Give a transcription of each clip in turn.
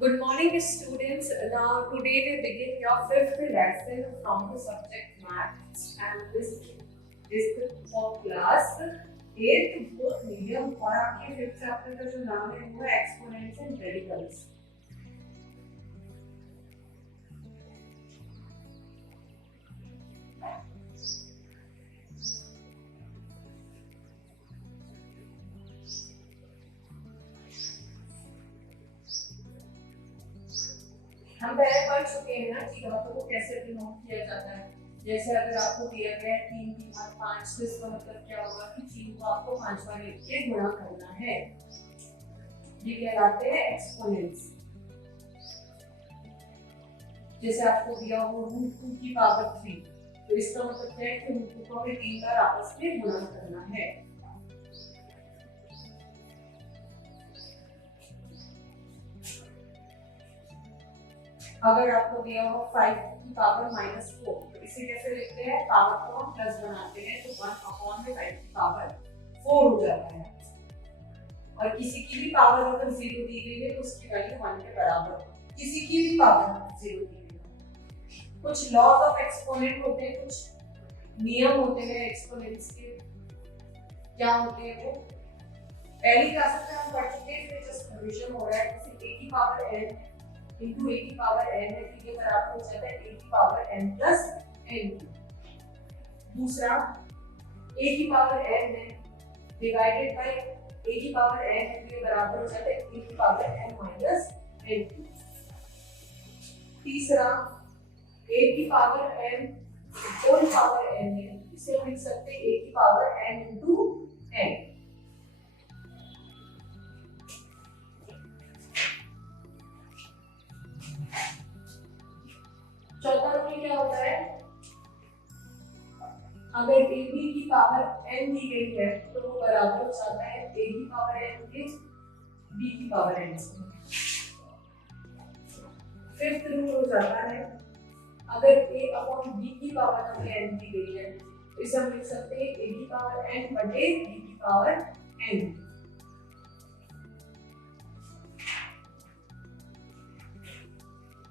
Good morning, students. Now, today we begin your fifth lesson from the subject Maths, and this is for class 8th both medium और आपके fifth chapter का जो नाम है वो है Exponents and Radicals. हम पहले पढ़ चुके हैं ना कि घातों को कैसे डिनोट किया जाता है। जैसे अगर आपको दिया गया है 3 की घात 5 तो इसका मतलब क्या होगा कि 3 को आपको 5 बार लेके गुणा करना है। ये कहलाते हैं एक्सपोनेंट्स। जैसे आपको दिया हो √2 की पावर 3 तो इसका मतलब क्या है कि √2 को हमें 3 बार आपस में गुणा करना है। अगर आपको दिया हो 5 की पावर -4 तो इसे कैसे लिखते हैं? पावर को हम प्लस बनाते हैं तो 1/5 की पावर 4 हो जाता है। और किसी की भी पावर अगर 0 दी गई है तो उसकी वैल्यू 1 के बराबर हो। किसी की भी पावर 0 दी गई है। कुछ लॉज ऑफ एक्सपोनेंट होते हैं, कुछ नियम होते हैं एक्सपोनेंट्स के। क्या होते हैं वो? पहली क्लास में हम पढ़ चुके हैं, इसमें जस्ट रिवीजन हो रहा है। जैसे a की पावर n into a की पावर n है तो ये बराबर हो जाता है a की पावर n plus n। दूसरा a की पावर n है डिवाइडेड बाय a की पावर n है तो ये बराबर हो जाता है a की पावर n minus n। तीसरा a की power n whole power n है, इसे हम लिख सकते हैं a की पावर n into n। चौथा रूल क्या होता है? अगर a b की पावर n दी गई है तो वो बराबर हो जाता है a की पावर n के b की पावर n से। फिफ्थ रूल हो जाता है अगर a अपॉन b की पावर हमें n दी गई है तो इसे हम लिख सकते हैं a की पावर n बटे b की पावर n।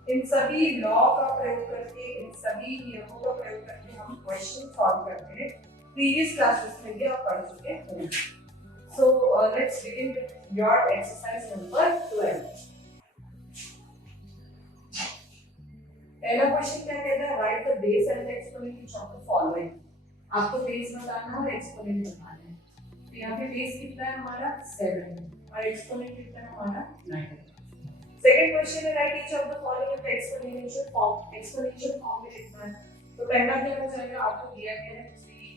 इन सभी लॉ का प्रयोग करके, इन सभी नियमों का प्रयोग करके हम क्वेश्चन सॉल्व करते हैं। प्रीवियस क्लासेस में भी आप पढ़ चुके हैं। So let's begin with your exercise number 12। पहला क्वेश्चन क्या कहता है? Right the base and the exponent of the following. आपको बेस बताना और एक्सपोनेंट बताना है। तो यहाँ पे बेस कितना है हमारा 7 और एक्सपोनेंट कितना है हमारा 9। सेकंड क्वेश्चन है right each of the following in the exponential form. Exponential form में लिखना है। तो पहला क्या हो जाएगा? आपको दिया गया है 3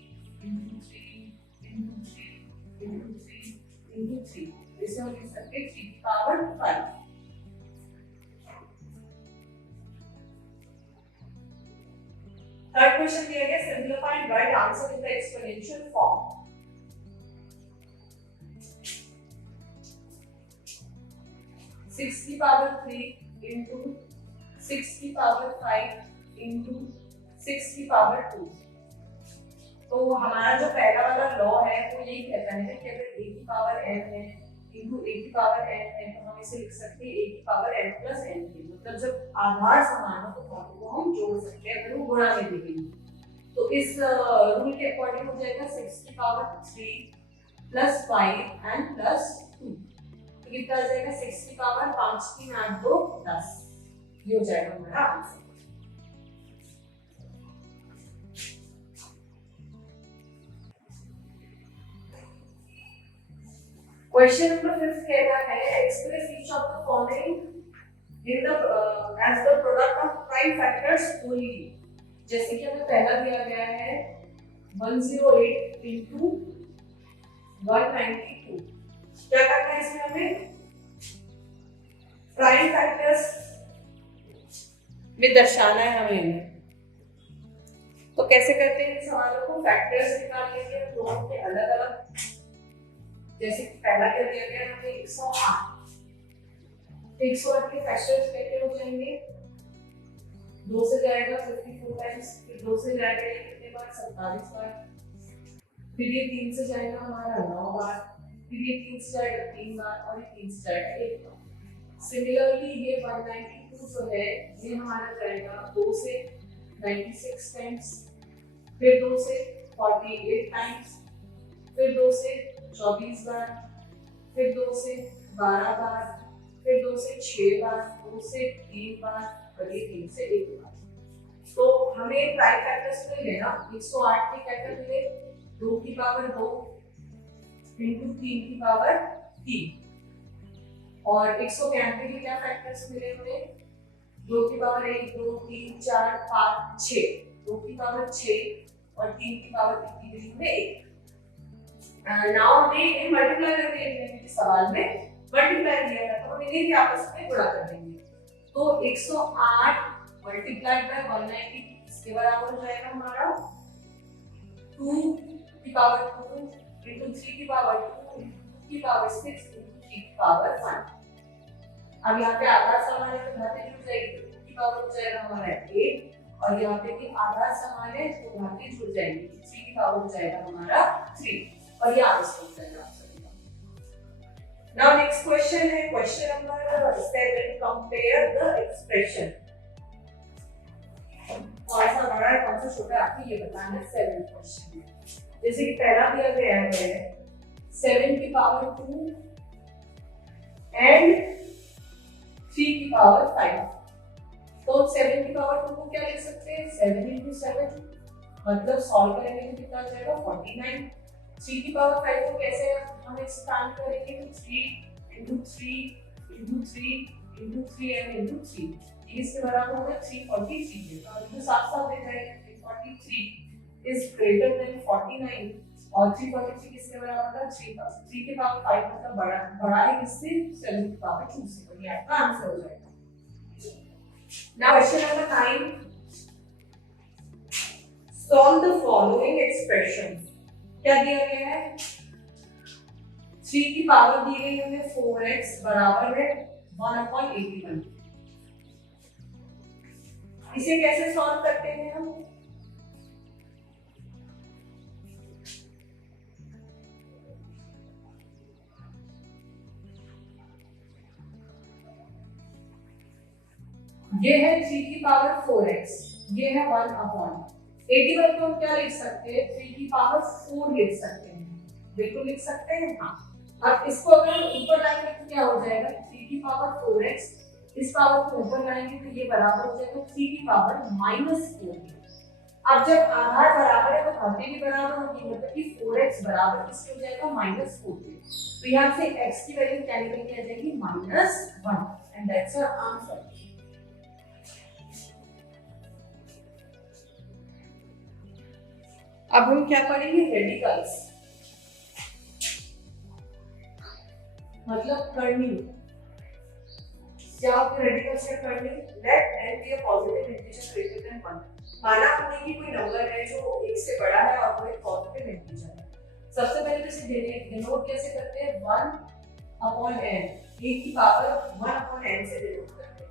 into 3 into 3 into 3 into 3। इसे हम लिख सकते हैं 3 की पावर 5। थर्ड क्वेश्चन दिया गया simplify and right answer in the exponential form. 6 की पावर 3 into 6 की पावर 5 into 6 की पावर 2। तो हमारा जो पहला वाला लॉ है वो यही कहता है कि अगर a की पावर n है into a की पावर n है तो हम इसे लिख सकते हैं a की पावर n plus n के। मतलब जब आधार समान हो तो घातों को हम जोड़ सकते हैं अगर वो गुणा में दी गई। तो इस रूल के अकॉर्डिंग हो जाएगा 6 की पावर 3 plus 5 and plus 2। कितना आ जाएगा? 6 की पावर 5 की 8 2 10। ये हो जाएगा हमारा आंसर। क्वेश्चन नंबर 5 कहता है express each of the following in the as the product of prime factors only. जैसे कि हमें पहला दिया गया है 108 into 192। क्या करना है इसमें? हमें प्राइम फैक्टर्स में दर्शाना है हमें। तो कैसे करते हैं सवालों को? फैक्टर्स निकाल लेंगे दोनों के अलग अलग। जैसे कि पहला क्या दिया गया है हमें 108। 108 के फैक्टर्स कैसे हो जाएंगे? 2 से जाएगा 54 टाइम्स, फिर 2 से जाएगा ये कितने बार? 27 बार। फिर ये 3 से जाएगा हमारा 9 बार, फिर ये 3 से जाएगा 3 बार और ये 3 से जाएगा 1 बार। सिमिलरली ये 192 जो है ये हमारा जाएगा 2 से 96 टाइम्स, फिर 2 से 48 टाइम्स, फिर 2 से 24 बार, फिर 2 से 12 बार, फिर 2 से 6 बार, 2 से 3 बार और ये 3 से 1 बार। तो हमें प्राइम फैक्टर्स मिले ना 108 के क्या क्या मिले, 2 की पावर 2 इंटू 3 की पावर 3, और 191 के क्या फैक्टर्स मिले हमें, 2 की पावर 1 2 3 4 5 6, 2 की पावर 6 और 3 की पावर कितनी मिली हमें 1। नाउ हमें ये मल्टीप्लाई करके देखने सवाल में मल्टीप्लाई दिया था तो हम इन्हें भी आपस में गुणा कर देंगे। तो 108 मल्टीप्लाइड बाय 190 इसके बराबर हो जाएगा हमारा 2 की पावर 2 इंटू 3 की पावर 2 इंटू 2 की पावर 6 इंटू 3 की पावर 1। अब यहाँ पे आधार समान है तो घातें जुड़ जाएगी, 2 की पावर हो जाएगा हमारा 8 और यहाँ पे भी आधार समान है तो घातें जुड़ जाएंगी, 3 की पावर हो जाएगा हमारा 3 और ये आंसर हो जाएगा आप सभी का। नाउ नेक्स्ट क्वेश्चन है question number 7, compare the expression. कौन सा बड़ा है कौन सा छोटा है आपको ये बताना है। 7 क्वेश्चन है, जैसे कि पहला दिया गया है 7 की पावर 2 एंड 3 की पावर 5। तो 7 की पावर 2 को क्या लिख सकते हैं 7 into 7, मतलब सॉल्व करेंगे तो कितना आ जाएगा 49। 3 की पावर 5 को कैसे हम एक्सपेंड करेंगे तो 3 into 3 into 3 into 3 and into 3, इसके बराबर होगा 343 है। तो इनको साथ-साथ दे जाएंगे 343 is greater than 49 और 343 किसके बराबर था 3 के पावर 5 मतलब बड़ा है किससे 7 की पावर 2 से, तो ये आपका आंसर हो जाएगा। Now question number 9, solve the following expression. क्या दिया गया है 3 की पावर दी गई है 4x बराबर है 1/81। इसे कैसे सॉल्व करते हैं हम, ये है 3 की पावर 4x, ये है 1/81 को हम क्या लिख सकते हैं 3 की पावर 4 लिख सकते हैं, बिल्कुल लिख सकते हैं हाँ। अब इसको अगर हम ऊपर लाएंगे तो क्या हो जाएगा 3 की पावर 4x, इस पावर को ऊपर लाएंगे तो ये बराबर हो जाएगा 3 की पावर -4। अब जब आधार बराबर है तो घातें भी बराबर होगी, मतलब कि 4x बराबर किसके हो जाएगा -4 के। तो यहाँ से x की वैल्यू क्या निकल के आ जाएगी -1 एंड दैट्स आवर आंसर। अब हम क्या पढ़ेंगे रेडिकल्स, मतलब करनी। क्या आपको रेडिकल्स क्या करनी, let n be a positive integer greater than 1। माना हमने कि कोई नंबर है जो 1 से बड़ा है और वो एक पॉजिटिव इंटीजर है। सबसे पहले तो इसे डिनोट कैसे करते हैं 1/n, a की पावर 1/n से डिनोट करते हैं।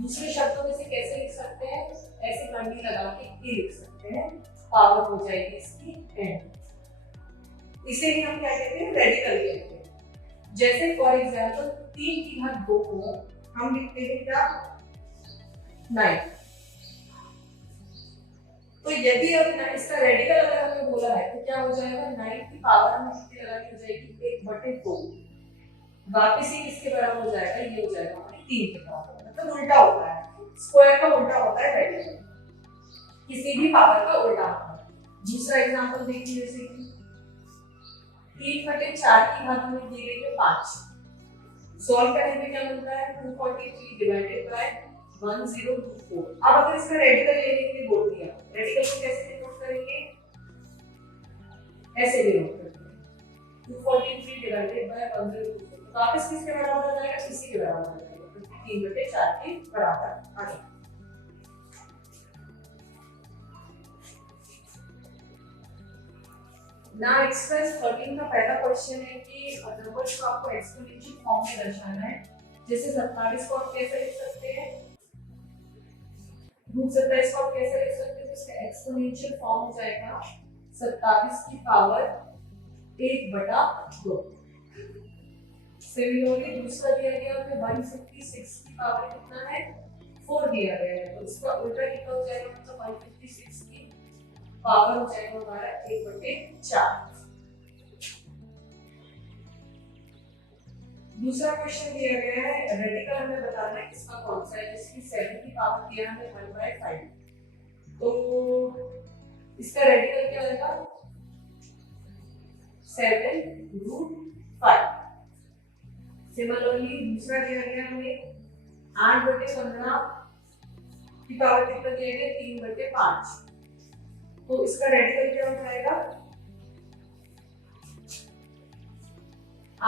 दूसरे शब्दों में से कैसे लिख सकते हैं, ऐसे कंडी लगा के a लिख सकते हैं, पावर हो जाएगी इसकी n। इसे ही हम क्या कहते हैं रेडिकल कहते हैं। जैसे फॉर एग्जांपल 3 की घात 2 को हम लिखते हैं क्या 9। तो यदि अब इसका रेडिकल अगर हमें बोला है तो क्या हो जाएगा 9 की पावर हमें कितनी लगा के हो जाएगी 1/2। वापस ही किसके बराबर हो जाएगा, ये हो जाएगा 3 के बराबर, मतलब उल्टा होता है, स्क्वायर का उल्टा होता है रेडिकल, किसी भी पावर का उल्टा होता है। दूसरा एग्जांपल देखिए, जैसे कि 3/4 की घात हमें दी गई है 5, सॉल्व करने में क्या मिलता है 243 डिवाइडेड बाय 1024। अब अगर इसका रेडिकल लेने के लिए बोल दिया, रेडिकल को कैसे डिनोट करेंगे, ऐसे डिनोट करते हैं 243 डिवाइडेड बाय 1024, तो वापस किसके बराबर आ जाएगा, इसी के बराबर आ जाएगा, तो 3/4 के बराबर आ जाएगा। ना एक्सप्रेस 13 का पहला क्वेश्चन है कि नंबर्स को आपको एक्सपोनेंशियल फॉर्म में दर्शाना है। जैसे 27 को आप कैसे लिख सकते हैं, रूट 27 को आप कैसे लिख सकते हैं, तो इसका एक्सपोनेंशियल फॉर्म हो जाएगा 27 की पावर 1/2। सिमिलरली दूसरा दिया गया हमें 156 की पावर कितना है 4 दिया गया है, तो इसका उल्टा कितना हो जाएगा, मतलब 156 की पावर हो जाएगा हमारा 1/4। दूसरा क्वेश्चन दिया गया है रेडिकल हमें बताना है इसका कौन सा है, जिसकी 7 की पावर दिया है 1/5, तो इसका रेडिकल क्या होगा 7√5। सिमिलरली दूसरा दिया गया हमें 8/15 की पावर कितना दिया गया 3/5, तो इसका रेडिकल क्या हो जाएगा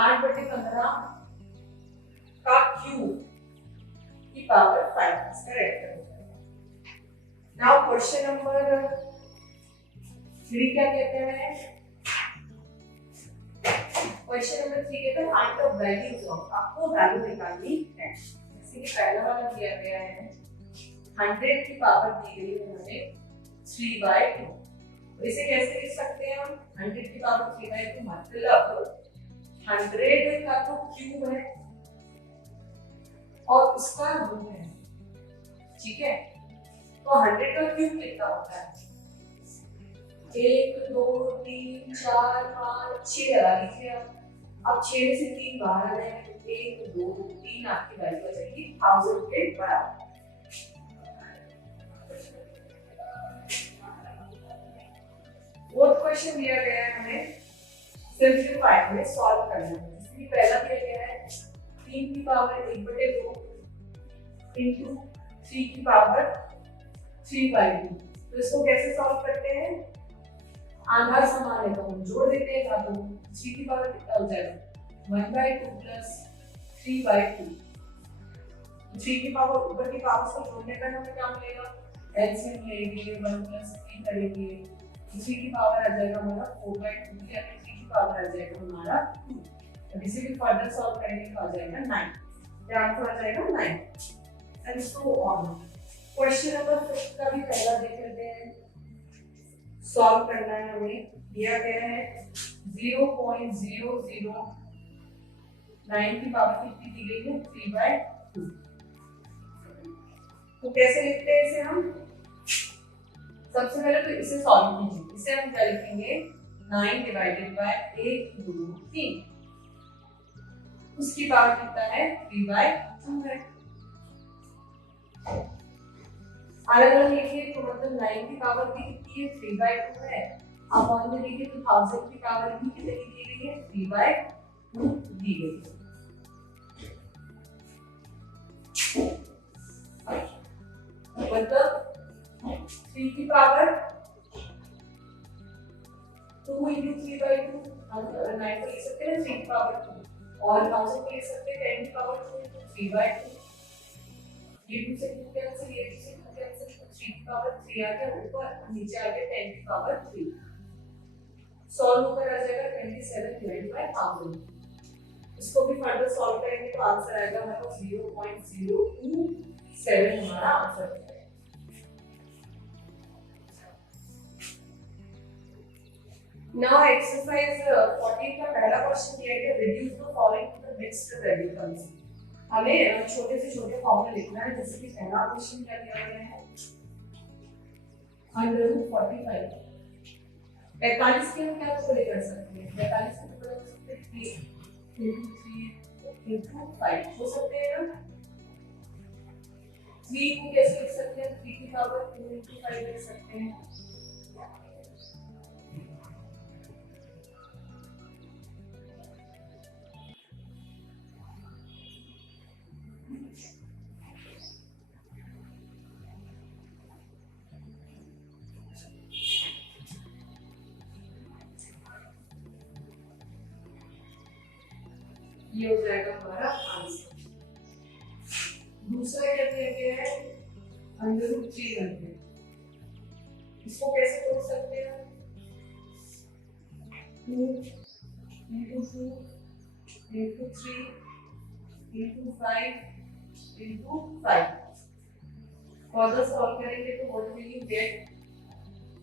8/15 का क्यूब की पावर 5, इसका रेडिकल हो जाएगा। नाउ क्वेश्चन नंबर 3 क्या कहते हैं, क्वेश्चन नंबर 3 कहता है फाइंड द वैल्यूज ऑफ, आपको वैल्यू निकालनी है। जैसे कि पहला वाला दिया गया है 100 की पावर दी गई है हमें 3/2, तो इसे कैसे लिख सकते हैं हम 100 की पावर 3/2 मतलब 100 का तो क्यूब है और उसका रूट है, ठीक है, तो 100 का क्यूब कितना होता है 1 2 3 4 5 6 लगा लीजिए आप। अब 6 में से 3 बाहर आ जाएंगे, 1 2 3 आपकी वैल्यू आ जाएगी 1000 के बराबर। फोर्थ क्वेश्चन दिया गया है हमें सिंपलीफाई में सॉल्व करना है। इसमें पहला दिया गया है 3 की पावर 1/2 इनटू 3 की पावर 3/2, तो इसको कैसे सॉल्व करते हैं, आधार समान है तो हम जोड़ देते हैं, तो 3 की पावर कितना हो जाएगा 1/2 प्लस 3/2, 3 की पावर ऊपर की पावर को जोड़ने पर हमें क्या मिलेगा एलसीएम लेंगे 1 प्लस 3 करेंगे, 3 की पावर आ जाएगा हमारा 4/2 या 3 की पावर आ जाएगा हमारा 2, और इसे भी फर्दर सॉल्व करेंगे तो आ जाएगा 9, क्या आंसर आ जाएगा 9 and so on. Question number 5 का भी पहला देख लेते हैं, सॉल्व करना है हमें, दिया गया है 0.009 की पावर कितनी दी गई है 3/2, तो कैसे लिखते हैं इसे हम, सबसे पहले तो इसे सॉल्व कीजिए, इसे हम क्या लिखेंगे 9 डिवाइडेड बाय 1 2 3, उसकी पावर कितना है 3/2 है, अलग अलग लिखिए तो मतलब 9 की पावर भी कितनी है 3/2 है, अपॉन में लिखिए तो 1000 की पावर भी कितनी दी गई है 3/2 दी गई है। मतलब 3 की पावर 2 into 3/2 हम 9 को लिख सकते हैं 3 की पावर 2, और 1000 को लिख सकते हैं 10 की पावर 2 into 3/2, ये 2 से 2 कैंसिल, ये 2 से 2 कैंसिल, 3 की पावर 3 आ गया ऊपर, नीचे आ गया 10 की पावर 3, सॉल्व होकर आ जाएगा 27 डिवाइडेड बाय 1000, इसको भी फर्दर सॉल्व करेंगे तो आंसर आएगा हमारे पास 0.027 हमारा आंसर है। Now exercise 14 का पहला क्वेश्चन दिया गया reduce the following to the next radicals, हमें छोटे से छोटे फॉर्मूले लिखना है, जैसे कि पहला क्वेश्चन क्या दिया गया है √45, 45 के हम क्या टुकड़े कर सकते हैं, 45 के टुकड़े कर सकते हैं 3 into 5 हो सकते हैं ना, 3 को कैसे लिख सकते हैं 3 की पावर 2 into 5 लिख सकते हैं, ये हो जाएगा हमारा आंसर। दूसरा क्या दिया गया है √300, इसको कैसे तोड़ सकते हैं 2 into 2 into 3 into 5 into 5, further solve करेंगे तो व्हाट विल यू गेट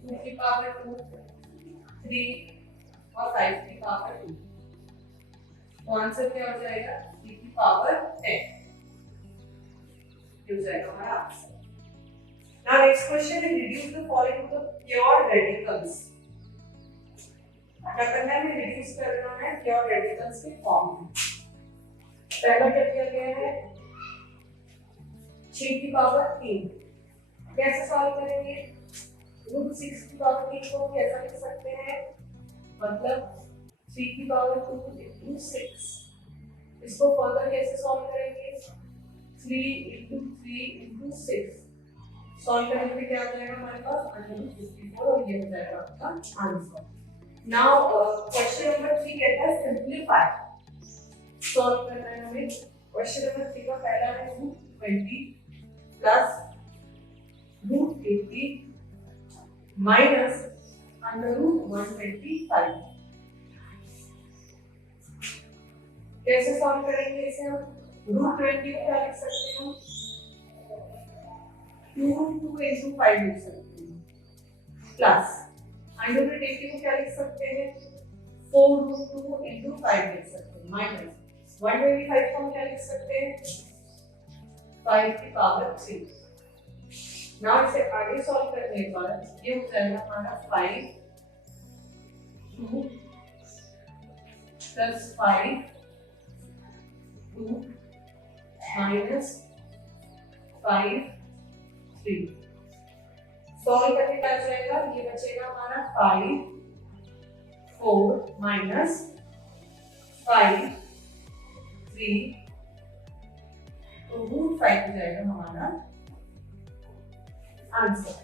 2 की पावर 2 3 और 5 की पावर 2, तो आंसर क्या हो जाएगा 3 की पावर 10 हो जाएगा हमारा आंसर। नाउ नेक्स्ट क्वेश्चन है reduce the following to the pure radicals. क्या करना है, हमें रिड्यूस करना है प्योर रेडिकल्स के फॉर्म में। पहला क्या किया गया है 6 की पावर 3, कैसे सॉल्व करेंगे, रूट 6 की पावर 3 को कैसा लिख सकते हैं, मतलब 3 की पावर 2 into 6। इसको फर्दर कैसे सॉल्व करेंगे, 3 into 3 into 6 सॉल्व करने पे क्या आ जाएगा हमारे पास √54 और ये हो जाएगा आपका आंसर। नाउ क्वेश्चन नंबर 3 कहता है सिंपलीफाई। सॉल्व करना है हमें। क्वेश्चन नंबर 3 का पहला है √20 प्लस √80 माइनस √125। कैसे सॉल्व करेंगे इसे हम, √20 को क्या लिख सकते हैं, 2 into 5 लिख सकते हैं, प्लस √80 को क्या लिख सकते हैं, 4√2 into 5 लिख सकते हैं, माइनस 125 को हम क्या लिख सकते हैं, 5 की पावर 3। नाउ इसे आगे सॉल्व करने के बाद ये हो जाएगा हमारा 5 2 प्लस 5 2 माइनस 5 3। सॉल्व करके क्या जाएगा, ये बचेगा हमारा 5 4 माइनस 5 3 तो √5 हो जाएगा हमारा आंसर।